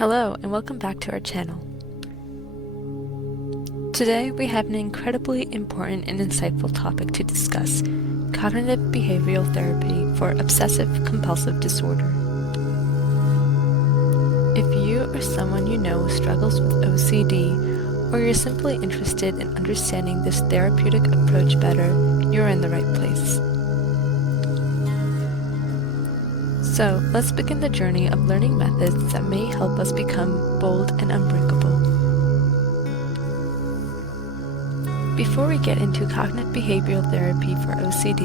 Hello and welcome back to our channel. Today we have an incredibly important and insightful topic to discuss: cognitive behavioral therapy for obsessive-compulsive disorder. If you or someone you know struggles with OCD, or you're simply interested in understanding this therapeutic approach better, you're in the right place. So, let's begin the journey of learning methods that may help us become bold and unbreakable. Before we get into cognitive behavioral therapy for OCD,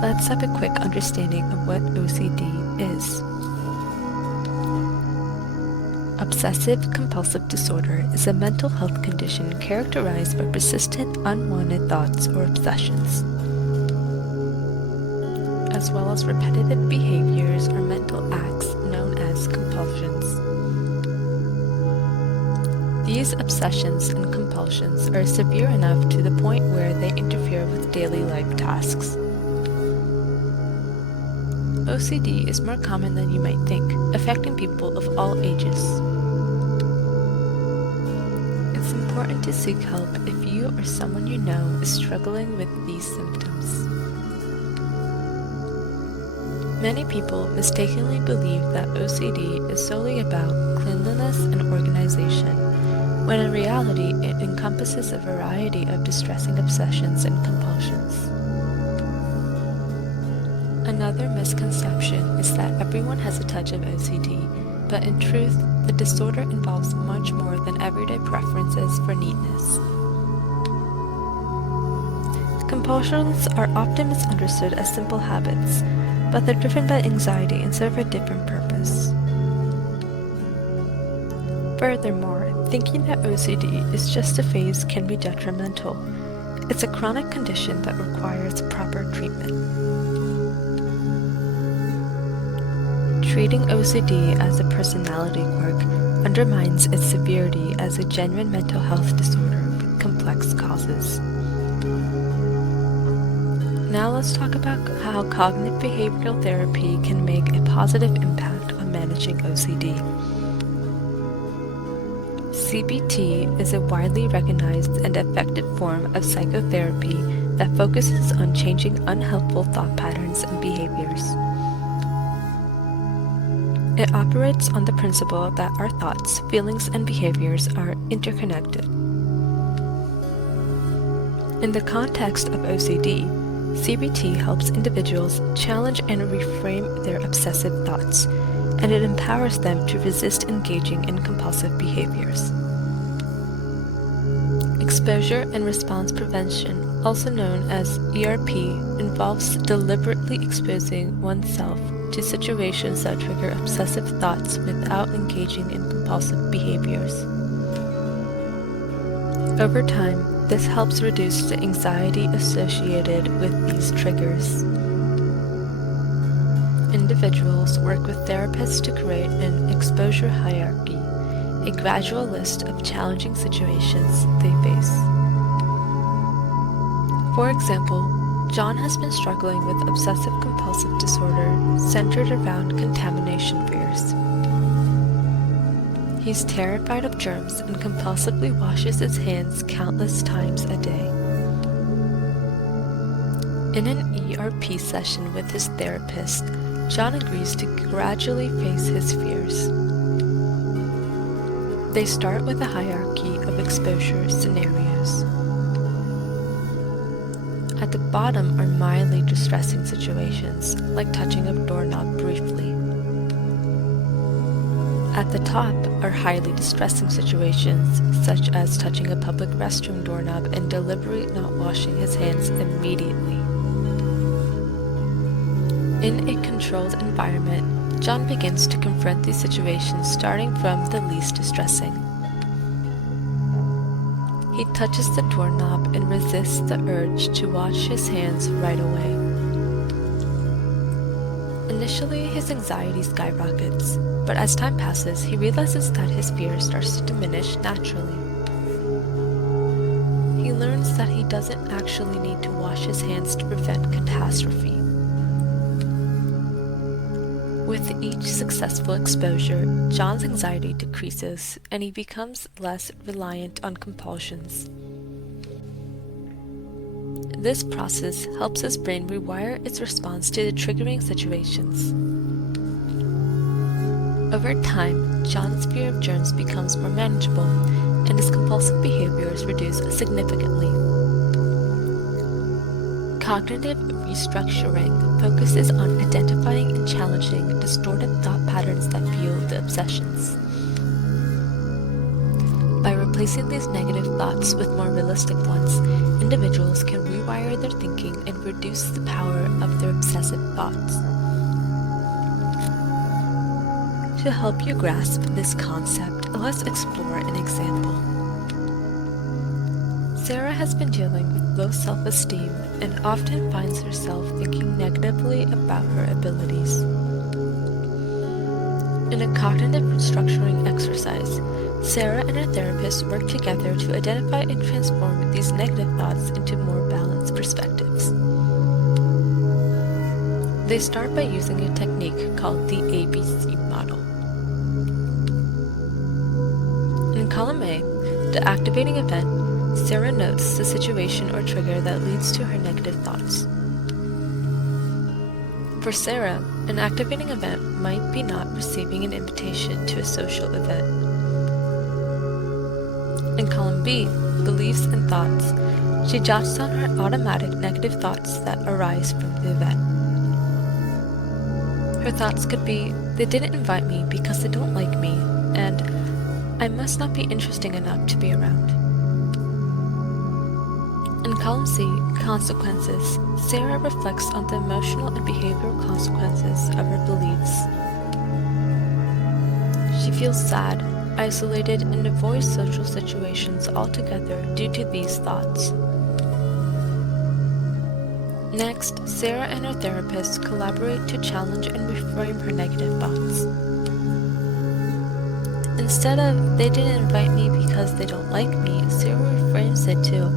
let's have a quick understanding of what OCD is. Obsessive-Compulsive Disorder is a mental health condition characterized by persistent, unwanted thoughts or obsessions, as well as repetitive behaviors or mental acts known as compulsions. These obsessions and compulsions are severe enough to the point where they interfere with daily life tasks. OCD is more common than you might think, affecting people of all ages. It's important to seek help if you or someone you know is struggling with these symptoms. Many people mistakenly believe that OCD is solely about cleanliness and organization, when in reality it encompasses a variety of distressing obsessions and compulsions. Another misconception is that everyone has a touch of OCD, but in truth, the disorder involves much more than everyday preferences for neatness. Compulsions are often misunderstood as simple habits, but they're driven by anxiety and serve a different purpose. Furthermore, thinking that OCD is just a phase can be detrimental. It's a chronic condition that requires proper treatment. Treating OCD as a personality quirk undermines its severity as a genuine mental health disorder with complex causes. Now let's talk about how cognitive behavioral therapy can make a positive impact on managing OCD. CBT is a widely recognized and effective form of psychotherapy that focuses on changing unhelpful thought patterns and behaviors. It operates on the principle that our thoughts, feelings, and behaviors are interconnected. In the context of OCD, CBT helps individuals challenge and reframe their obsessive thoughts, and it empowers them to resist engaging in compulsive behaviors. Exposure and response prevention, also known as ERP, involves deliberately exposing oneself to situations that trigger obsessive thoughts without engaging in compulsive behaviors. Over time, this helps reduce the anxiety associated with these triggers. Individuals work with therapists to create an exposure hierarchy, a gradual list of challenging situations they face. For example, John has been struggling with obsessive-compulsive disorder centered around contamination fears. He's terrified of germs and compulsively washes his hands countless times a day. In an ERP session with his therapist, John agrees to gradually face his fears. They start with a hierarchy of exposure scenarios. At the bottom are mildly distressing situations, like touching a doorknob briefly. At the top are highly distressing situations, such as touching a public restroom doorknob and deliberately not washing his hands immediately. In a controlled environment, John begins to confront these situations starting from the least distressing. He touches the doorknob and resists the urge to wash his hands right away. Initially, his anxiety skyrockets, but as time passes, he realizes that his fear starts to diminish naturally. He learns that he doesn't actually need to wash his hands to prevent catastrophe. With each successful exposure, John's anxiety decreases and he becomes less reliant on compulsions. This process helps his brain rewire its response to the triggering situations. Over time, John's fear of germs becomes more manageable and his compulsive behaviors reduce significantly. Cognitive restructuring focuses on identifying and challenging distorted thought patterns that fuel the obsessions. By replacing these negative thoughts with more realistic ones, individuals can rewire their thinking and reduce the power of their obsessive thoughts. To help you grasp this concept, let's explore an example. Sarah has been dealing with low self-esteem and often finds herself thinking negatively about her abilities. In a cognitive restructuring exercise, Sarah and her therapist work together to identify and transform these negative thoughts into more balanced perspectives. They start by using a technique called the ABC model. In column A, the activating event, Sarah notes the situation or trigger that leads to her negative thoughts. For Sarah, an activating event might be not receiving an invitation to a social event. In column B, beliefs and thoughts, she jots down her automatic negative thoughts that arise from the event. Her thoughts could be, they didn't invite me because they don't like me, and I must not be interesting enough to be around. In column C, consequences, Sarah reflects on the emotional and behavioral consequences of her beliefs. She feels sad, isolated, and avoids social situations altogether due to these thoughts. Next, Sarah and her therapist collaborate to challenge and reframe her negative thoughts. Instead of, they didn't invite me because they don't like me, Sarah reframes it to,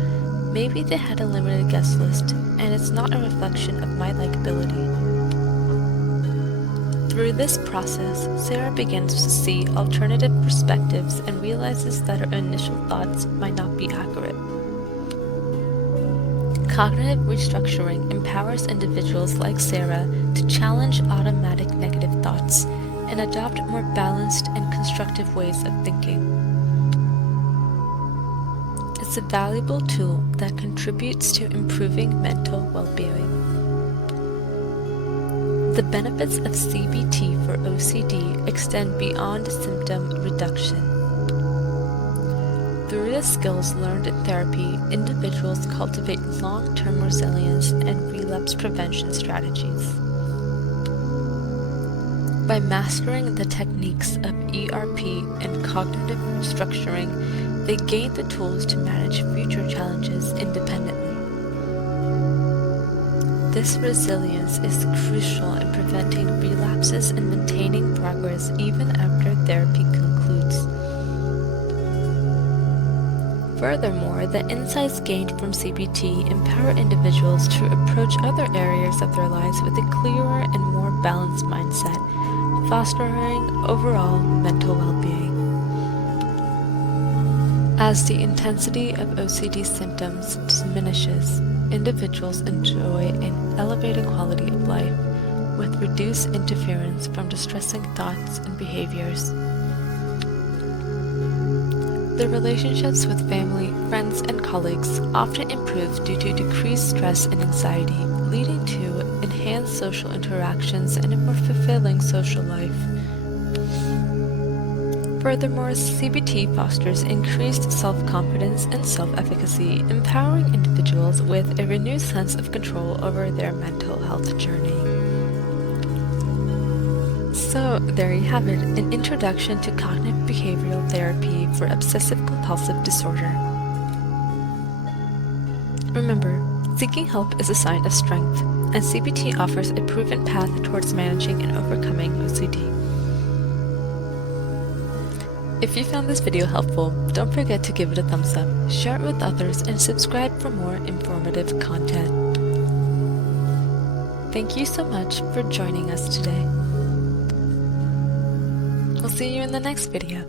maybe they had a limited guest list, and it's not a reflection of my likability. Through this process, Sarah begins to see alternative perspectives and realizes that her initial thoughts might not be accurate. Cognitive restructuring empowers individuals like Sarah to challenge automatic negative thoughts and adopt more balanced and constructive ways of thinking. It's a valuable tool that contributes to improving mental well-being. The benefits of CBT for OCD extend beyond symptom reduction. Through the skills learned in therapy, individuals cultivate long-term resilience and relapse prevention strategies. By mastering the techniques of ERP and cognitive restructuring, they gain the tools to manage future challenges independently. This resilience is crucial in preventing relapses and maintaining progress even after therapy concludes. Furthermore, the insights gained from CBT empower individuals to approach other areas of their lives with a clearer and more balanced mindset, fostering overall mental well-being. As the intensity of OCD symptoms diminishes, individuals enjoy an elevated quality of life with reduced interference from distressing thoughts and behaviors. Their relationships with family, friends, and colleagues often improve due to decreased stress and anxiety, leading to enhanced social interactions and a more fulfilling social life. Furthermore, CBT fosters increased self-confidence and self-efficacy, empowering individuals with a renewed sense of control over their mental health journey. So, there you have it, an introduction to cognitive behavioral therapy for obsessive-compulsive disorder. Remember, seeking help is a sign of strength, and CBT offers a proven path towards managing and overcoming OCD. If you found this video helpful, don't forget to give it a thumbs up, share it with others, and subscribe for more informative content. Thank you so much for joining us today. We'll see you in the next video.